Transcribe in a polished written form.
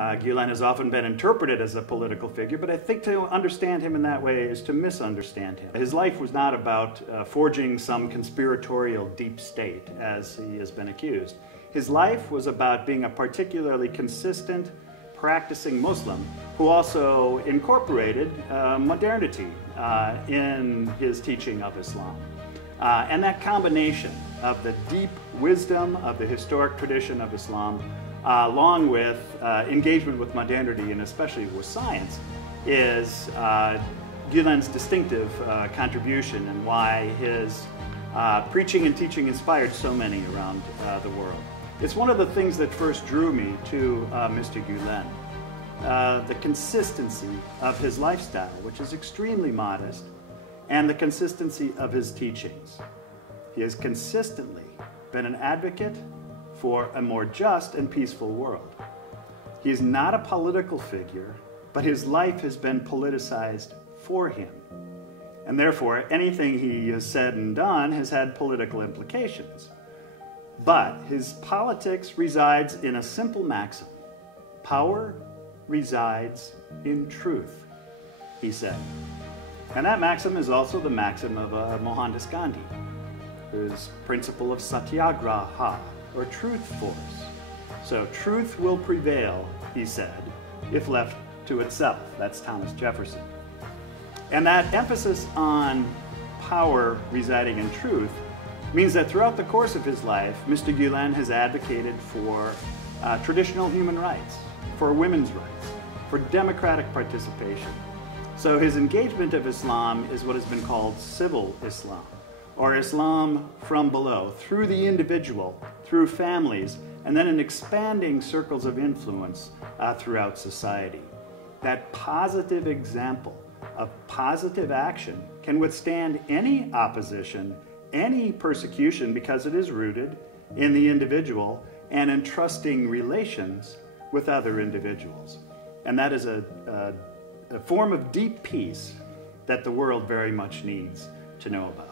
Gülen has often been interpreted as a political figure, but I think to understand him in that way is to misunderstand him. His life was not about forging some conspiratorial deep state, as he has been accused. His life was about being a particularly consistent, practicing Muslim who also incorporated modernity in his teaching of Islam. And that combination of the deep wisdom of the historic tradition of Islam along with engagement with modernity and especially with science is Gülen's distinctive contribution and why his preaching and teaching inspired so many around the world. It's one of the things that first drew me to Mr. Gülen. The consistency of his lifestyle, which is extremely modest, and the consistency of his teachings. He has consistently been an advocate for a more just and peaceful world. He is not a political figure, but his life has been politicized for him. And therefore, anything he has said and done has had political implications. But his politics resides in a simple maxim. Power resides in truth, he said. And that maxim is also the maxim of Mohandas Gandhi, whose principle of satyagraha, or truth force. So truth will prevail, he said, if left to itself. That's Thomas Jefferson. And that emphasis on power residing in truth means that throughout the course of his life, Mr. Gülen has advocated for traditional human rights, for women's rights, for democratic participation. So his engagement of Islam is what has been called civil Islam, or Islam from below, through the individual, through families, and then in expanding circles of influence throughout society. That positive example of positive action can withstand any opposition, any persecution, because it is rooted in the individual and in trusting relations with other individuals. And that is a form of deep peace that the world very much needs to know about.